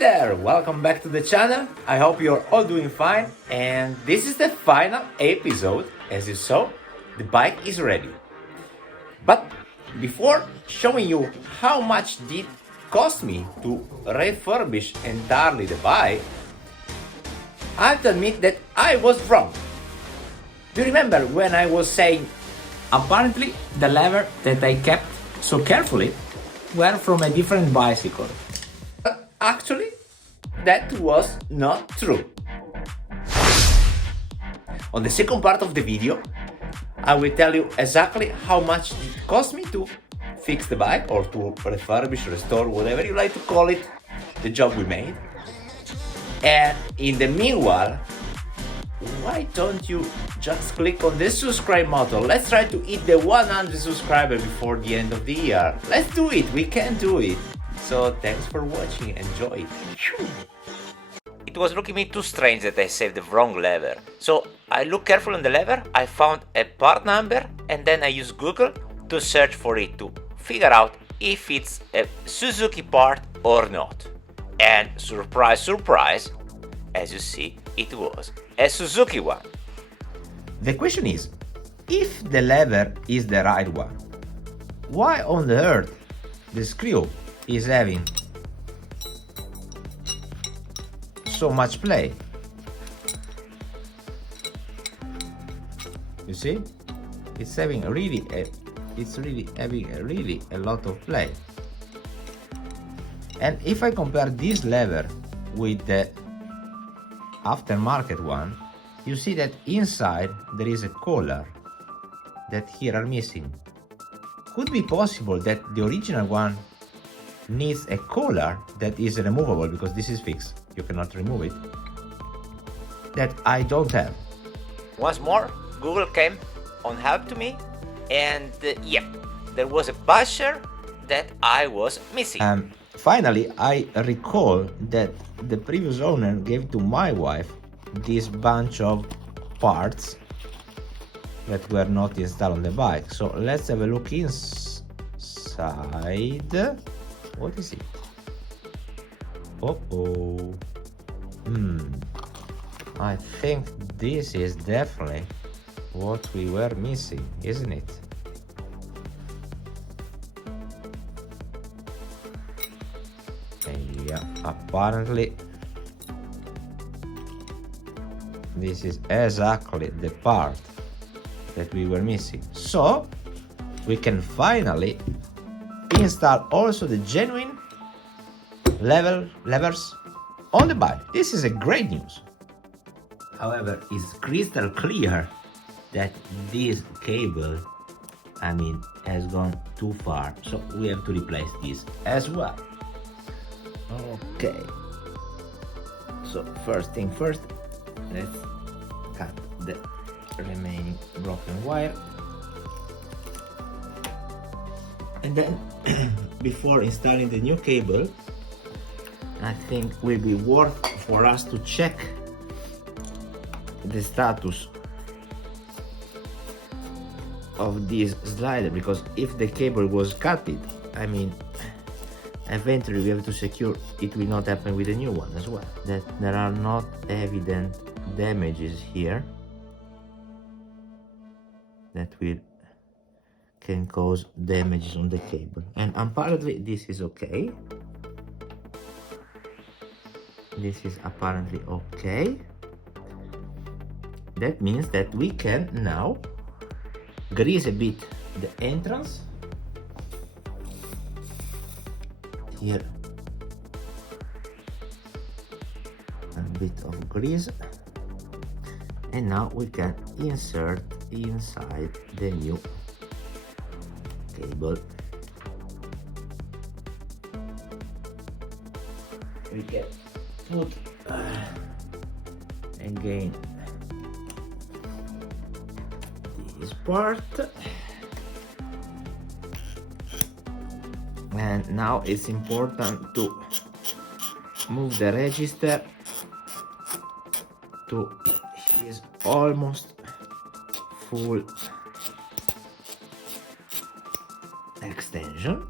there! Welcome back to the channel. I hope you're all doing fine, and this is the final episode. As you saw, the bike is ready. But before showing you how much did cost me to refurbish entirely the bike, I have to admit that I was wrong. Do you remember when I was saying apparently the lever that I kept so carefully were from a different bicycle? Actually, that was not true. On the second part of the video, I will tell you exactly how much it cost me to fix the bike or to refurbish, restore, whatever you like to call it, the job we made. And in the meanwhile, why don't you just click on the subscribe button? Let's try to hit the 100 subscribers before the end of the year. Let's do it, we can do it. So thanks for watching, enjoy it. It was looking me too strange that I saved the wrong lever. So I looked carefully on the lever, I found a part number, and then I used Google to search for it to figure out if it's a Suzuki part or not. And surprise, surprise, as you see, it was a Suzuki one. The question is, if the lever is the right one, why on the earth the screw is having so much play? You see, it's having really a lot of play. And if I compare this lever with the aftermarket one, you see that inside there is a collar that here are missing. Could be possible that the original one needs a collar that is removable, because this is fixed, you cannot remove it, that I don't have. Once more, Google came on help to me, and yeah, there was a pusher that I was missing. Finally, I recall that the previous owner gave to my wife this bunch of parts that were not installed on the bike. So let's have a look inside. What is it? I think this is definitely what we were missing, isn't it? Yeah, apparently this is exactly the part that we were missing. So we can finally install also the genuine levers on the bike. This is a great news. However, it's crystal clear that this cable, has gone too far. So we have to replace this as well. Okay. So first thing first, let's cut the remaining broken wire. And then, before installing the new cable, I think will be worth for us to check the status of this slider, because if the cable was cut, eventually we have to secure it will not happen with the new one as well, that there are not evident damages here that can cause damages on the cable. And apparently this is okay. This is apparently okay. That means that we can now grease a bit the entrance here, a bit of grease, and now we can insert inside the new cable. We can put again this part, and now it's important to move the register to his almost full extension.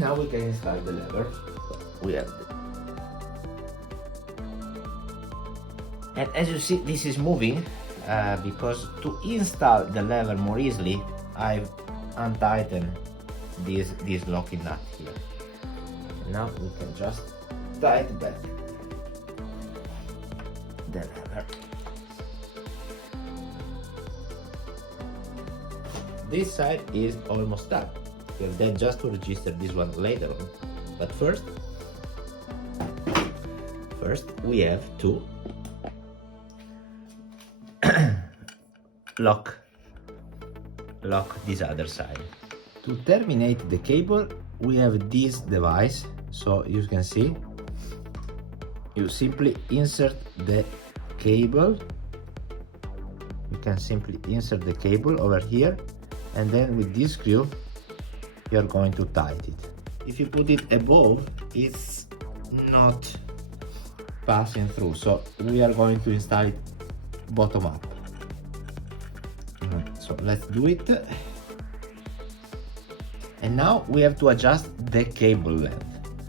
Now we can install the lever. So we have and as you see, this is moving because to install the lever more easily, I've untightened this locking nut here. And now we can just tighten back the lever. This side is almost done. We have then just to register this one later on. But first we have to lock this other side. To terminate the cable, we have this device. So you can see, you simply insert the cable. You can simply insert the cable over here, and then with this screw you are going to tighten it. If you put it above, it's not passing through, so we are going to install it bottom up. So let's do it. And now we have to adjust the cable length.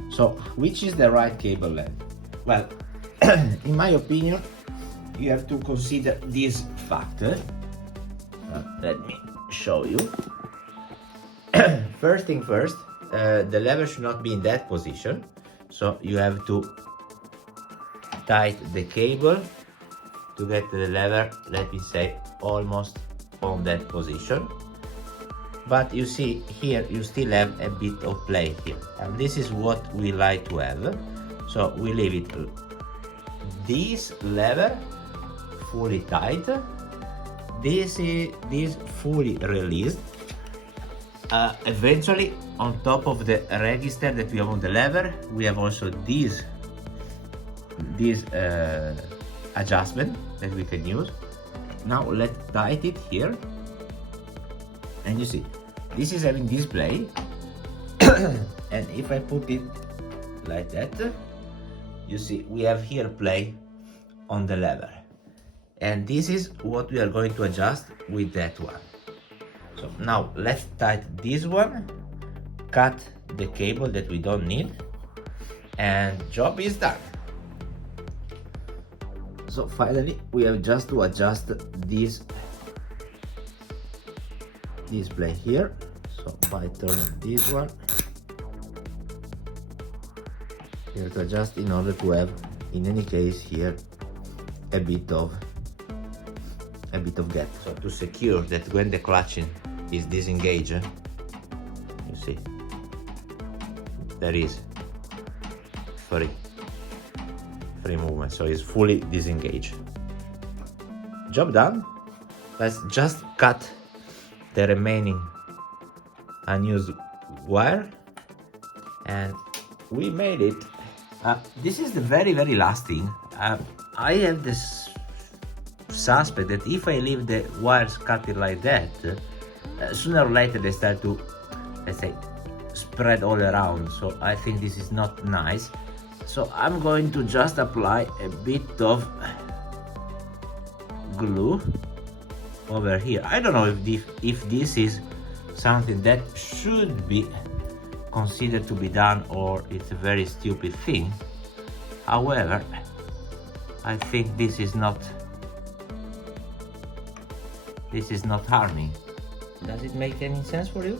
So which is the right cable length? Well, in my opinion, you have to consider this factor. Let me show you. First thing first, the lever should not be in that position. So you have to tighten the cable to get the lever, let me say, almost on that position. But you see here, you still have a bit of play here, and this is what we like to have. So we leave it, this lever fully tight, this fully released. Eventually, on top of the register that we have on the lever, we have also this adjustment that we can use. Now let's tighten it here, and you see this is having display. And if I put it like that, you see we have here play on the lever, and this is what we are going to adjust with that one. So now let's tighten this one, cut the cable that we don't need, and job is done. So finally we have just to adjust this display here. So by turning this one, you have to adjust in order to have, in any case here, a bit of gap. So to secure that when the clutching is disengaged, you see there is free movement, so it's fully disengaged. Job done. Let's just cut the remaining unused wire, and we made it. This is the very last thing. I have this suspect that if I leave the wires cut like that, sooner or later they start to, let's say, spread all around. So I think this is not nice. So I'm going to just apply a bit of glue over here. I don't know if this is something that should be considered to be done, or it's a very stupid thing. However, I think this is not harming. Does it make any sense for you?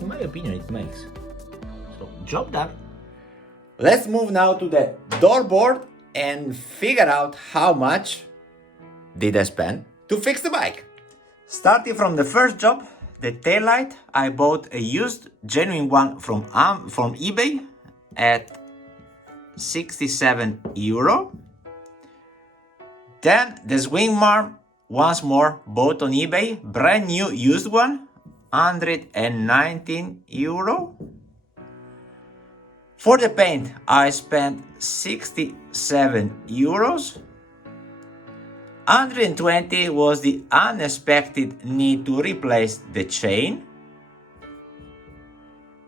In my opinion, it makes. So job done. Let's move now to the door board and figure out how much did I spend to fix the bike. Starting from the first job, the taillight, I bought a used genuine one from eBay at 67 euro. Then the swing arm, once more, bought on eBay, brand new used one, 119 euro. For the paint, I spent 67 euros. 120 was the unexpected need to replace the chain.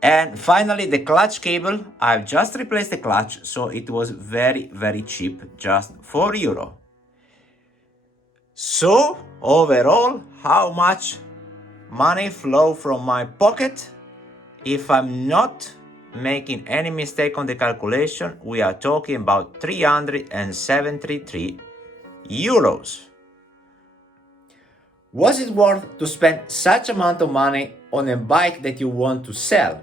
And finally, the clutch cable, I've just replaced the clutch, so it was very cheap, just 4 euro. So, overall, how much money flowed from my pocket? if I'm not making any mistake on the calculation, we are talking about 373 euros. Was it worth to spend such amount of money on a bike that you want to sell?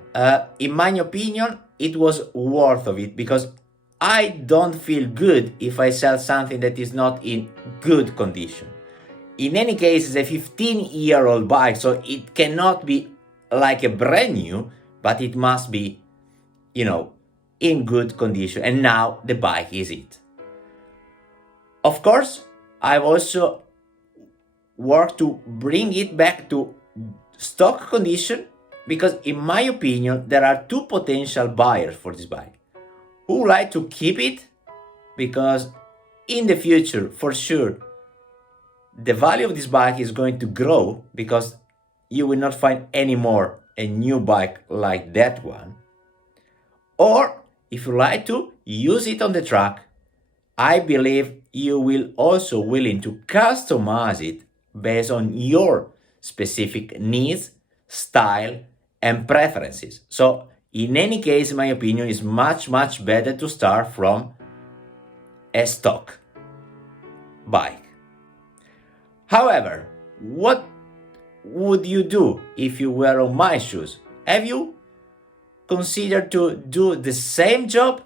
In my opinion, it was worth of it because I don't feel good if I sell something that is not in good condition. In any case, it's a 15-year-old bike, so it cannot be like a brand new, but it must be, in good condition. And now the bike is it. Of course, I've also worked to bring it back to stock condition because in my opinion, there are two potential buyers for this bike who would like to keep it because in the future, for sure, the value of this bike is going to grow because you will not find anymore a new bike like that one. Or if you like to use it on the track, I believe you will also willing to customize it based on your specific needs, style, and preferences. So in any case, in my opinion, it's much, much better to start from a stock bike. However, what would you do if you were on my shoes? Have you considered to do the same job,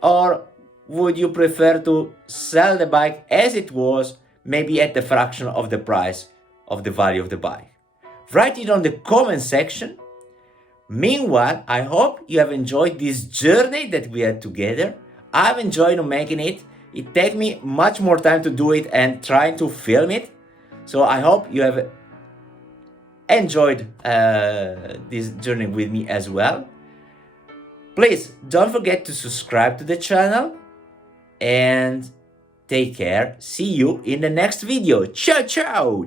or would you prefer to sell the bike as it was, maybe at the fraction of the price of the value of the bike? Write it on the comment section. Meanwhile, I hope you have enjoyed this journey that we had together. I've enjoyed making it. It takes me much more time to do it and trying to film it. So I hope you have enjoyed this journey with me as well. Please don't forget to subscribe to the channel and take care. See you in the next video. Ciao, ciao!